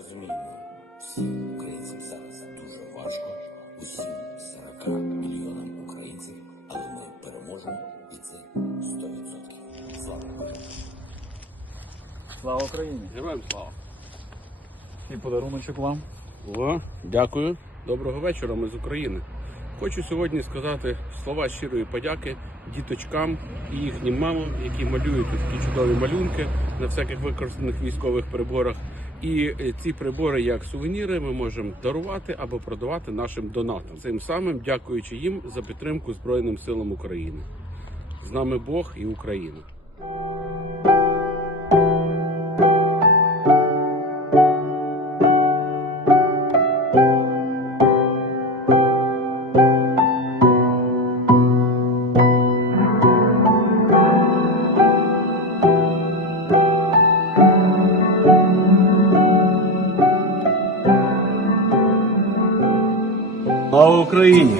Розуміємо, всім українцям зараз дуже важко, усім 40 мільйонам українців, але ми переможемо і це 100%. Слава Україні! Слава Україні! Героям слава! І подаруночок вам. О, дякую. Доброго вечора. Ми з України. Хочу сьогодні сказати слова щирої подяки діточкам і їхнім мамам, які малюють такі чудові малюнки на всяких використаних військових приборах. І е, ці прибори, як сувеніри, ми можемо дарувати або продавати нашим донатам. Цим самим дякуючи їм за підтримку Збройним силам України. З нами Бог і Україна. Слава Україні!